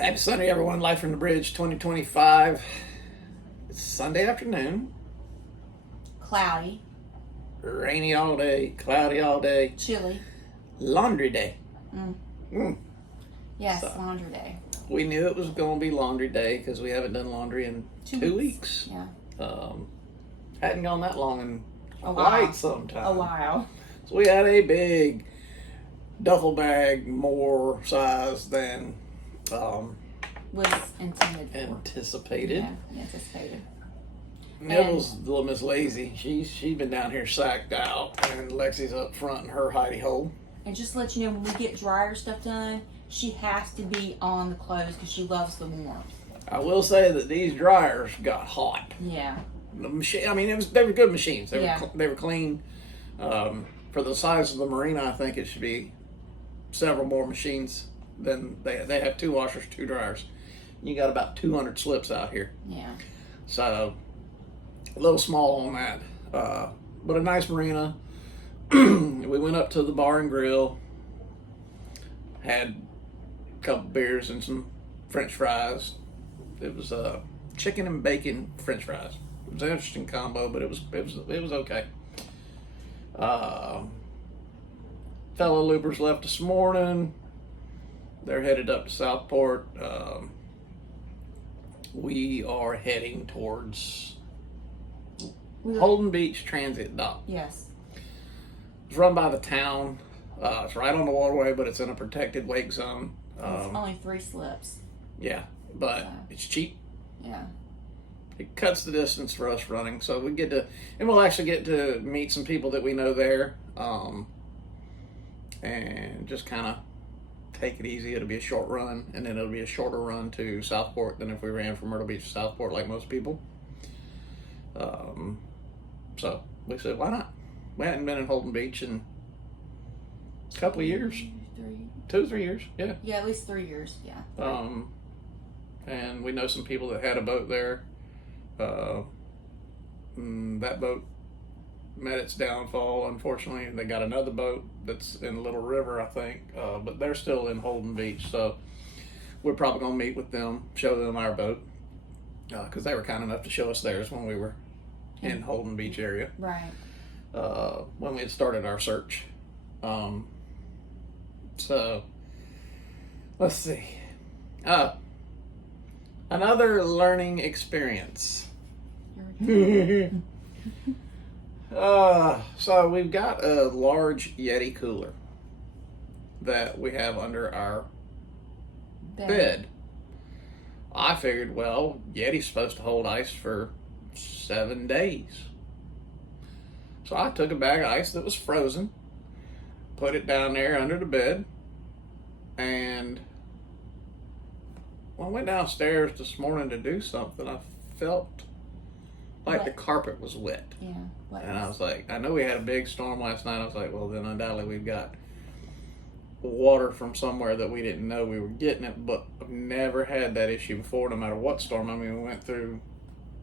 Happy Sunday, everyone. Life from the Bridge 2025. It's Sunday afternoon. Cloudy. Rainy all day, cloudy all day. Chilly. Laundry day. Yes, So, laundry day. we knew it was going to be laundry day because we haven't done laundry in 2 weeks. Yeah. Hadn't gone that long in A quite while. some time. A while. So we had a big duffel bag, more size than Was intended for. anticipated. Yeah, anticipated. Neville's a little Miss Lazy. She's been down here sacked out, and Lexi's up front in her hidey hole. And just to let you know, when we get dryer stuff done, she has to be on the clothes because she loves the warmth. I will say that these dryers got hot. Yeah. The machine. I mean, they were good machines. They Yeah. were they were clean. For the size of the Marina, I think it should be several more machines than they have 2 washers, 2 dryers. You got about 200 slips out here. Yeah. So a little small on that, but a nice marina. We went up to the bar and grill, had a couple beers and some French fries. It was chicken and bacon French fries. It was an interesting combo, but it was okay. Fellow loopers left this morning. They're headed up to Southport. We are heading towards Holden Beach Transit Dock. Yes. It's run by the town. It's right on the waterway, but it's in a protected wake zone. It's only 3 slips. Yeah, but it's cheap. Yeah. It cuts the distance for us running, so we get to, and we'll actually get to meet some people that we know there, and just kind of take it easy. It'll be a short run, and then it'll be a shorter run to Southport than if we ran from Myrtle Beach to Southport like most people. So we said, why not? We hadn't been in Holden Beach in a couple of years. 2 or 3 years, yeah. Yeah, at least 3 years, yeah. And we know some people that had a boat there. That boat met its downfall, unfortunately. They got another boat that's in Little River, I think, but they're still in Holden Beach, so we're probably going to meet with them, show them our boat, because they were kind enough to show us theirs when we were in Holden Beach area. Right. When we had started our search. So, let's see. Another learning experience. So we've got a large Yeti cooler that we have under our bed. I figured, well, Yeti's supposed to hold ice for 7 days. So I took a bag of ice that was frozen, put it down there under the bed, and when I went downstairs this morning to do something, I felt like the carpet was wet. Yeah. And I was like, I know we had a big storm last night. I was like, well, then undoubtedly we've got water from somewhere that we didn't know we were getting it, but I've never had that issue before, no matter what storm. I mean, we went through,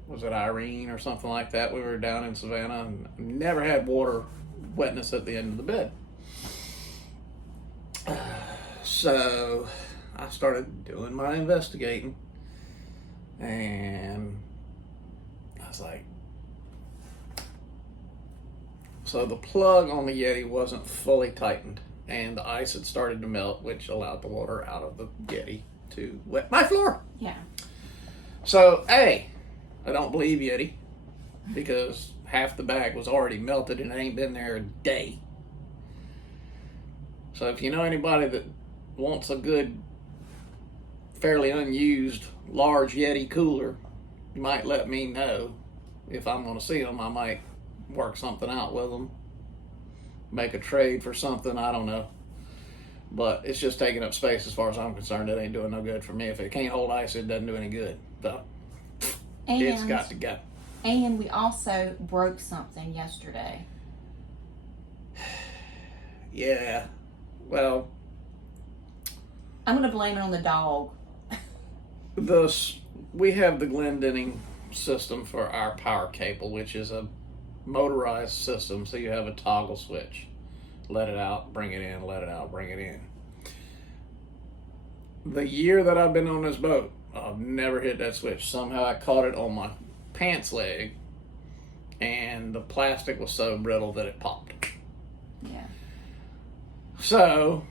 was it Irene or something like that? We were down in Savannah, and I've never had water wetness at the end of the bed. So I started doing my investigating, and I was like, so the plug on the Yeti wasn't fully tightened, and the ice had started to melt, which allowed the water out of the Yeti to wet my floor. Yeah. So, I don't believe Yeti, because half the bag was already melted and it ain't been there a day. So if you know anybody that wants a good, fairly unused, large Yeti cooler, you might let me know. If I'm going to see them, I might work something out with them. Make a trade for something, I don't know. But it's just taking up space as far as I'm concerned. It ain't doing no good for me. If it can't hold ice, it doesn't do any good. So it's got to go. And we also broke something yesterday. Yeah. Well, I'm going to blame it on the dog. We have the Glendinning system for our power cable, which is a motorized system, so you have a toggle switch. Let it out, bring it in, let it out, bring it in. the year that I've been on this boat, I've never hit that switch. Somehow I caught it on my pants leg, and the plastic was so brittle that it popped. Yeah. So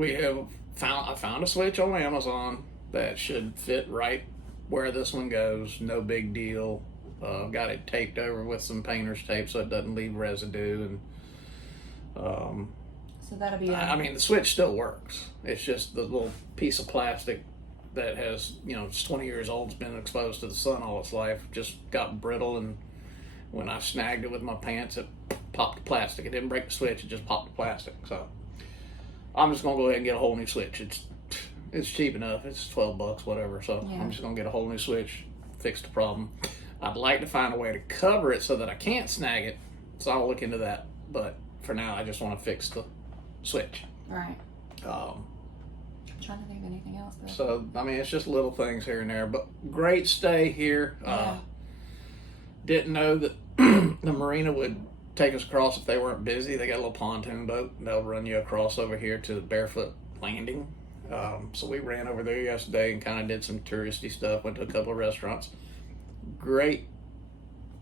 I found a switch on Amazon that should fit right where this one goes. No big deal. Got it taped over with some painter's tape so it doesn't leave residue. And so that'll be. I mean, the switch still works. It's just the little piece of plastic that has, it's 20 years old, it's been exposed to the sun all its life, just got brittle, and when I snagged it with my pants, it popped the plastic. It didn't break the switch, it just popped the plastic. So I'm just gonna go ahead and get a whole new switch. It's cheap enough. It's $12, whatever. So yeah. I'm just gonna get a whole new switch, fix the problem. I'd like to find a way to cover it so that I can't snag it. So I'll look into that. But for now, I just want to fix the switch. Right. I'm trying to think of anything else. Though. So I mean, it's just little things here and there. But great stay here. Yeah. Didn't know that the marina would take us across if they weren't busy. They got a little pontoon boat, and they'll run you across over here to the Barefoot Landing. So we ran over there yesterday and kind of did some touristy stuff. Went to a couple of restaurants. Great.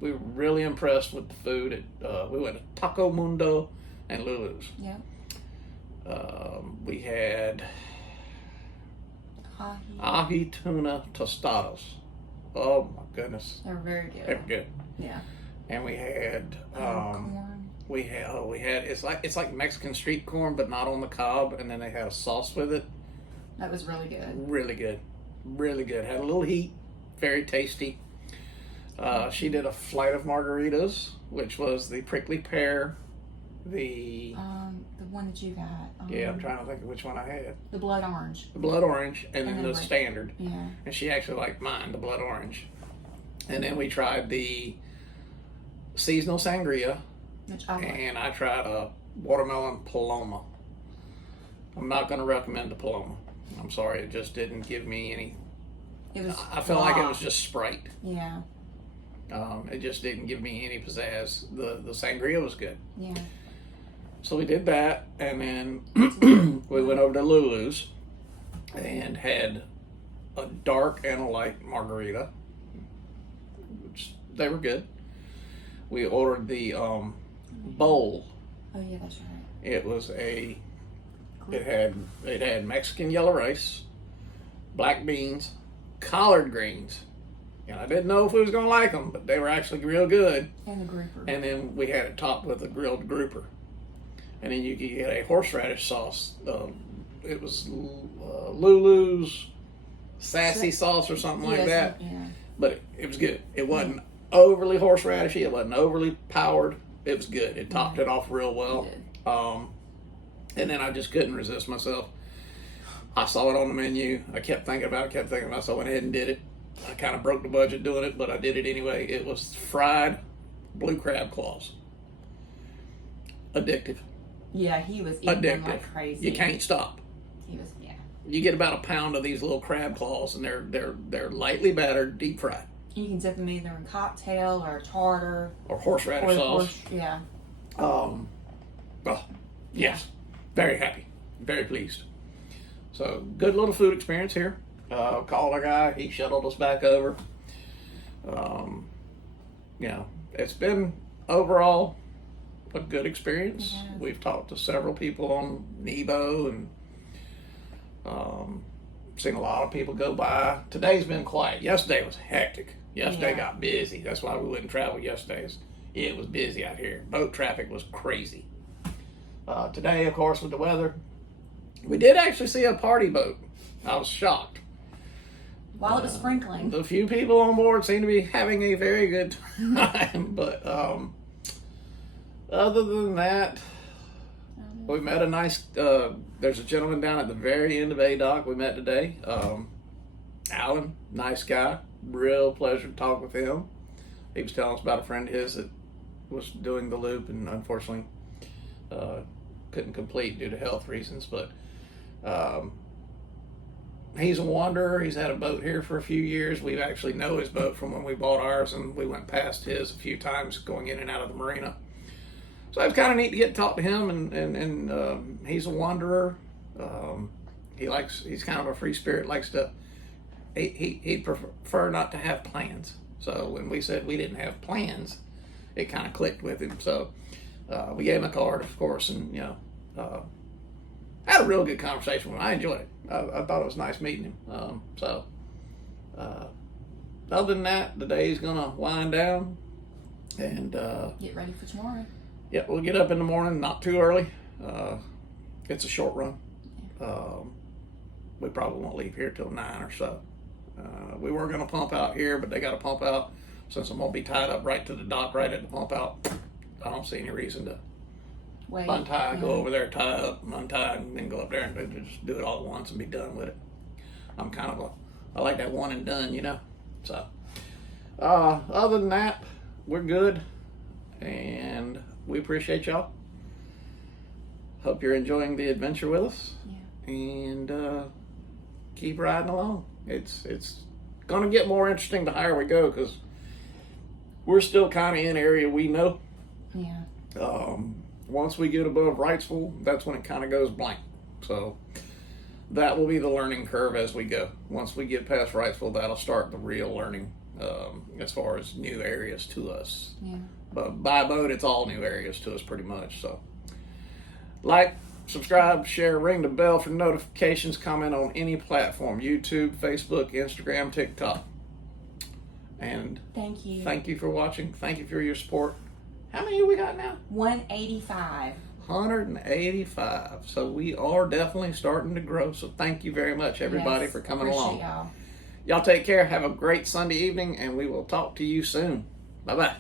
We were really impressed with the food. We went to Taco Mundo and Lulu's. Yeah. We had ahi tuna tostados. Oh my goodness. They're very good. They were good. Yeah. And we had corn. we had it's like Mexican street corn, but not on the cob, and then they had a sauce with it. That was really good. Really good. Really good. Had a little heat. Very tasty. She did a flight of margaritas, which was the prickly pear, the one that you got. yeah, I'm trying to think of which one I had. The blood orange. The blood orange, and then the standard. Yeah. And she actually liked mine, the blood orange. And then we tried the seasonal sangria, Which I like. and I tried a watermelon paloma. I'm not going to recommend the paloma. I'm sorry, it just didn't give me any. It was. I felt like it was just Sprite. Yeah. It just didn't give me any pizzazz. The sangria was good. Yeah. So we did that, and then we went over to Lulu's and had a dark and a light margarita, which they were good. We ordered the bowl. Oh yeah, that's right. It was it had Mexican yellow rice, black beans, collard greens. And I didn't know if we was gonna like them, but they were actually real good. And the grouper. And then we had it topped with a grilled grouper. And then you could get a horseradish sauce. It was Lulu's sassy sauce or something like that. Yeah. But it was good. It wasn't overly horseradishy. It wasn't overly powered. It was good. It topped it off real well. And then I just couldn't resist myself. I saw it on the menu. I kept thinking about it. So I went ahead and did it. I kind of broke the budget doing it, but I did it anyway. It was fried blue crab claws. Addictive. Yeah, he was eating them like crazy. You can't stop. He was, yeah. You get about a pound of these little crab claws, and they're lightly battered, deep fried. You can dip them either in cocktail or tartar or horseradish sauce. Yeah. Oh, yes. Very happy. Very pleased. So, good little food experience here. Called our guy. He shuttled us back over. It's been overall a good experience. Yeah. We've talked to several people on Nebo and seen a lot of people go by. Today's been quiet. Yesterday was hectic. Yesterday got busy. That's why we wouldn't travel yesterdays. It was busy out here. Boat traffic was crazy. Today, of course, with the weather, we did actually see a party boat. I was shocked. While it was sprinkling. The few people on board seem to be having a very good time. But other than that, we met a nice, there's a gentleman down at the very end of A-Dock we met today. Alan, nice guy. Real pleasure to talk with him. He was telling us about a friend of his that was doing the loop and unfortunately couldn't complete due to health reasons. But he's a wanderer. He's had a boat here for a few years. We actually know his boat from when we bought ours, and we went past his a few times going in and out of the marina. So it was kind of neat to get to talk to him, and he's a wanderer. He's kind of a free spirit. Likes to. He'd prefer not to have plans. So when we said we didn't have plans, it kind of clicked with him. So we gave him a card, of course, and had a real good conversation with him. I enjoyed it. I thought it was nice meeting him. Other than that, the day's gonna wind down, and get ready for tomorrow. Yeah, we'll get up in the morning, not too early. It's a short run. We probably won't leave here till 9 or so. We were gonna pump out here, but they got to pump out. Since I'm gonna be tied up right to the dock, right at the pump out, I don't see any reason to untie, go over there, tie up, untie, and then go up there and just do it all at once and be done with it. I'm kind of I like that one and done, So, other than that, we're good, and we appreciate y'all. Hope you're enjoying the adventure with us, and keep riding along. It's gonna get more interesting the higher we go, because we're still kind of in area we know. Yeah. Once we get above Wrightsville, that's when it kind of goes blank. So that will be the learning curve as we go. Once we get past Wrightsville, that'll start the real learning as far as new areas to us. Yeah. But by boat, it's all new areas to us pretty much. So like, subscribe, share, ring the bell for notifications, comment on any platform, YouTube, Facebook, Instagram, TikTok. And thank you. Thank you for watching. Thank you for your support. How many we got now? 185. 185. So we are definitely starting to grow. So thank you very much, everybody, for coming along. Y'all. Y'all take care. Have a great Sunday evening, and we will talk to you soon. Bye-bye.